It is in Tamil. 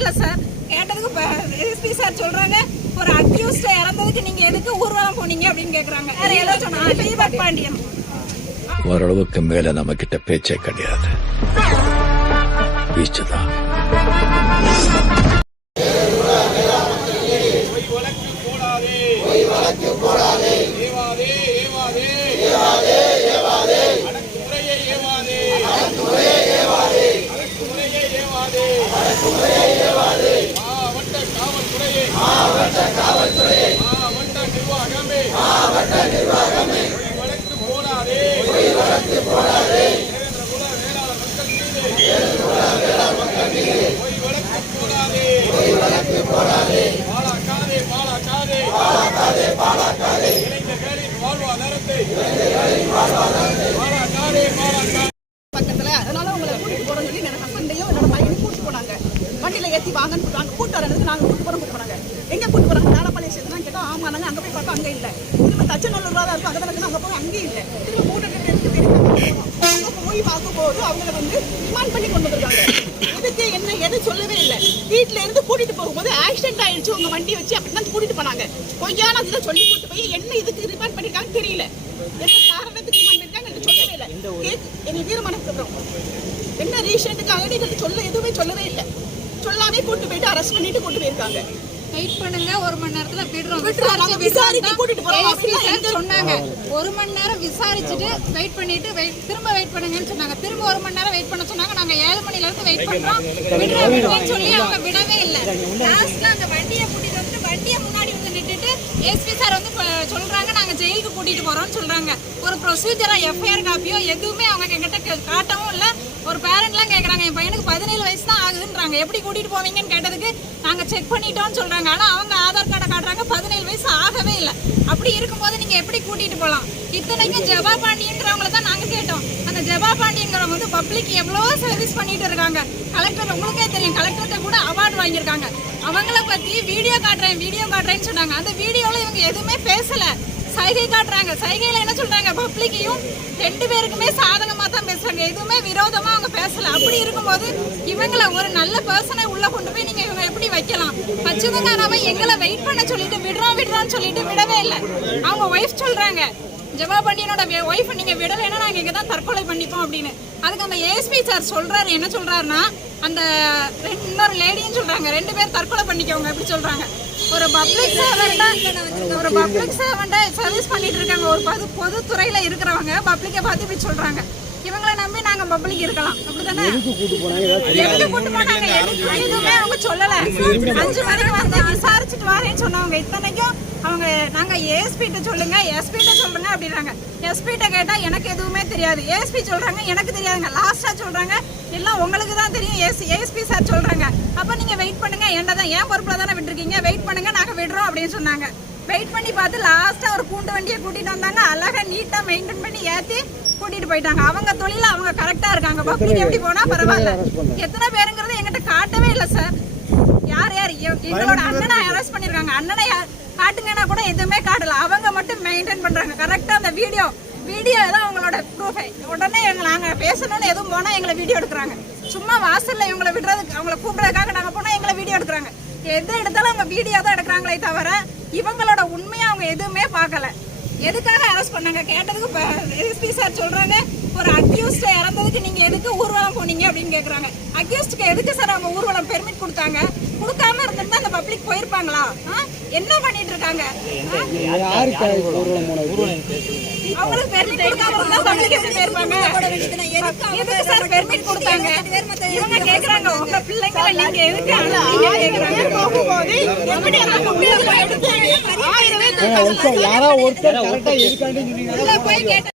இல்ல சார். கேட்டதுக்கு எஸ்பி சார் சொல்றாங்க ஒரு அக்யூஸ்ட் இறந்ததுக்கு நீங்க எதுக்கு ஊர்வலம் போனீங்க அப்படின்னு கேக்குறாங்க. வேற ஏதோ சொன்னா தீபக் பாண்டியன். ஓரளவுக்கு மேல நம்ம கிட்ட பேச்சே கிடையாது. வீச்சுதான். பக்கத்துல. அதனால உங்களை கூட்டிட்டு போறோம் சொல்லி என்னோட ஹஸ்பண்டையும் என்னோட பையனையும் கூட்டிட்டு போனாங்க. வண்டியில ஏத்தி வாங்கன்னு கூப்பிட்டாங்க. கூட்டு வரதுக்கு நாங்க கூட்டு போறோம் கூட்டு போனாங்க எங்க கூட்டு போறாங்க நாடப்பாளையம் சேர்த்து கேட்டோம் ஆமா நாங்க அங்க போய் பார்த்தோம் அங்க இல்ல. திரும்ப தச்சநல்லூர் தான் இருக்கும். அங்க தான் அங்க போய் அங்கேயும் இல்ல. திரும்ப மூட்டை எடுத்து தெரியும் அங்க போய் பார்க்கும்போது அவங்களை வந்து ரிமாண்ட் பண்ணி கொண்டு வந்திருக்காங்க. எதுக்கு என்ன எது சொல்லவே இல்லை. வீட்ல இருந்து கூட்டிட்டு போகும்போது ஆக்சிடென்ட் ஆயிடுச்சு. உங்க வண்டி வச்சு அப்படிதான் கூட்டிட்டு போனாங்க. பொய்யான அதுல சொல்லி கூட்டு போய் என்ன இதுக்கு ரிமாண்ட் பண்ணிருக்காங்க தெரியல. என்ன காரணத்துக்கு ரிமாண்ட் பண்ணிருக்காங்க எனக்கு சொல்லவே இல்லை. கேக்கு- என்னை தீர்மானத்துக்கு என்ன ரீசனுக்காக நீங்க சொல்ல எதுவுமே சொல்லவே இல்லை. சொல்லாமே கூட்டு போயிட்டு அரெஸ்ட் பண்ணிட்டு கூட்டு போயிருக்காங்க. வெயிட் பண்ணுங்க. ஒரு மணி நேரத்துல விடுறோம். சொன்னாங்க. ஒரு மணி நேரம் விசாரிச்சுட்டு வெயிட் பண்ணிட்டு வெயிட் திரும்ப வெயிட் பண்ணுங்கன்னு சொன்னாங்க. திரும்ப ஒரு மணி நேரம் வெயிட் பண்ண சொன்னாங்க. நாங்க ஏழு மணில இருந்து வெயிட் பண்றோம். விடுறோம் விடுறோம்னு சொல்லி அவங்க விடவே இல்லை. லாஸ்ட்ல அந்த வண்டியை கூட்டிட்டு வந்துட்டு வண்டியை முன்னாடி வந்து நின்றுட்டு எஸ்பி சார் வந்து சொல்றாங்க. நாங்க ஜெயிலுக்கு கூட்டிட்டு போறோம்னு சொல்றாங்க. ஒரு ப்ரொசீஜரா எஃப்ஐஆர் காப்பியோ எதுவுமே அவங்க எங்கிட்ட காட்டவும் இல்ல. ஒரு பேரண்ட்லாம் கேட்குறாங்க என் பையனுக்கு பதினேழு வயசு தான் ஆகுதுன்றாங்க. எப்படி கூட்டிகிட்டு போவீங்கன்னு கேட்டதுக்கு நாங்கள் செக் பண்ணிட்டோம்னு சொல்கிறாங்க ஆனால் அவங்க ஆதார் கார்டை காட்டுறாங்க பதினேழு வயசு ஆகவே இல்லை. அப்படி இருக்கும்போது நீங்கள் எப்படி கூட்டிகிட்டு போகலாம் இத்தனைக்கும் ஜபா பாண்டியன்றவங்கள தான் நாங்கள் கேட்டோம். அந்த ஜபா பாண்டியங்கிறவங்க வந்து பப்ளிக் எவ்வளோ சர்வீஸ் பண்ணிட்டு இருக்காங்க. கலெக்டர் உங்களுக்கே தெரியும் கலெக்டர்கிட்ட கூட அவார்டு வாங்கியிருக்காங்க. அவங்கள பற்றி வீடியோ காட்டுறேன் வீடியோ காட்டுறேன்னு சொன்னாங்க. அந்த வீடியோவில் இவங்க எதுவுமே பேசலை. சைகை காட்டுறாங்க. சைகையில என்ன சொல்றாங்க? பப்ளிக்கையும் ரெண்டு பேருக்குமே சாதகமா தான் பேசுறாங்க. எதுவுமே விரோதமா அவங்க பேசல. அப்படி இருக்கும்போது இவங்கள ஒரு நல்ல பர்சனை உள்ள கொண்டு போய் நீங்க இவங்க எப்படி வைக்கலாம்? வச்சதுக்காராம எங்களை வெயிட் பண்ண சொல்லிட்டு விடுறோம் விடுறோம்னு சொல்லிட்டு விடவே இல்லை. அவங்க ஒய்ஃப் சொல்றாங்க. ஜவா பாண்டியனோட ஒய்ஃப் நீங்க விடலைன்னா நாங்க இங்க தான் தற்கொலை பண்ணிப்போம் அப்படின்னு. அதுக்கு அந்த ஏஎஸ்பி சார் சொல்றாரு. என்ன சொல்றாருன்னா அந்த இன்னொரு லேடின்னு சொல்றாங்க. ரெண்டு பேர் தற்கொலை பண்ணிக்கவங்க எப்படி சொல்றாங்க. ஒரு பப்ளிக் சர்வெண்ட்டா ஒரு பப்ளிக் சர்வெண்ட்டை சர்வீஸ் பண்ணிட்டு இருக்காங்க. ஒரு பொது பொதுத்துறையில இருக்கிறவங்க பப்ளிக்கை பார்த்து இப்படி சொல்றாங்க. இவங்களை நம்பி நாங்க பப்ளிக் இருக்கலாம். அப்படிதானே எதுக்கு கூட்டு போனாங்க? எதுவுமே அவங்க சொல்லல. அஞ்சு மணிக்கு வந்து விசாரிச்சுட்டு வரேன்னு சொன்னவங்க. இத்தனைக்கும் அவங்க நாங்க ஏஎஸ்பி கிட்ட சொல்லுங்க எஸ்பி கிட்ட சொல்லுங்க அப்படின்றாங்க. எஸ்பி கிட்ட கேட்டா எனக்கு எதுவுமே தெரியாது. ஏஎஸ்பி சொல்றாங்க எனக்கு தெரியாதுங்க. லாஸ்டா சொல்றாங்க. எல்லாம் உங்களுக்கு தான் தெரியும். ஏசி ஏஎஸ்பி சார் சொல்றாங்க. அப்ப நீங்க வெயிட் பண்ணுங்க. என்ன தான் ஏன் பொறுப்புல தானே விட்டுருக்கீங்க. வெயிட் பண்ணுங்க நாங்க விடுறோம் அப்படின்னு சொன்னாங்க. வெயிட் பண்ணி பார்த்து லாஸ்டா ஒரு கூண்டு வண்டியை கூட்டிட்டு வந்தாங்க. அழகா நீட்டா மெயின்டைன் பண்ணி ஏத்தி கூட்டிட்டு போயிட்டாங்க. அவங்க தொழில அவங்க கரெக்டா இருக்காங்க. பப்ளிக் எப்படி போனா பரவாயில்ல. எத்தனை பேருங்கிறது எங்கிட்ட காட்டவே இல்லை சார் எங்களோட அண்ணனை அரெஸ்ட் பண்ணிருக்காங்க. அண்ணனை காட்டுங்கன்னா கூட எதுவுமே காட்டல. அவங்க மட்டும் மெயின்டைன் பண்றாங்க. கரெக்டா அந்த வீடியோ வீடியோ தான் அவங்களோட ப்ரூஃபை உடனே எங்களை நாங்க பேசணும்னு எதுவும் போனா எங்களை வீடியோ எடுக்கிறாங்க. சும்மா வாசல்ல இவங்களை விடுறதுக்கு அவங்கள கூப்பிடுறதுக்காக நாங்க போனா எங்களை வீடியோ எடுக்கிறாங்க. எது எடுத்தாலும் அவங்க வீடியோ தான் எடுக்கிறாங்களே தவிர இவங்களோட உண்மையை அவங்க எதுவுமே பார்க்கல. எதுக்காக அரெஸ்ட் பண்ணாங்க? கேட்டதுக்கு எஸ்பி சார் சொல்றாங்க ஒரு அக்யூஸ்ட் இறந்ததுக்கு நீங்க எதுக்கு ஊர்வலம் போனீங்க? அப்படின்னு கேக்குறாங்க. அக்யூஸ்டுக்கு எதுக்கு சார் அவங்க ஊர்வலம் பெர்மிட் கொடுத்தாங்க? கொடுக்காம இருந்திருந்தா அந்த பப்ளிக் போயிருப்பாங்களா? என்ன பண்ணிட்டு இருக்காங்க? அவங்களுக்கு பெர்மிட் கொடுக்காம இருந்தா பப்ளிக் எப்படி போயிருப்பாங்க? எதுக்கு சார் பெர்மிட் கொடுத்தாங்க? இவங்க கேக்குறாங்க உங்க பிள்ளைங்களை நீங்க எதுக்கு கேக்குறாங்க. போகும்போது எப்படி அந்த குட்டியை எடுத்து ஆயிரம் பேர் யாரோ ஒருத்தர் கரெக்டா இருக்கான்னு சொன்னீங்க உள்ள போய் கேட்ட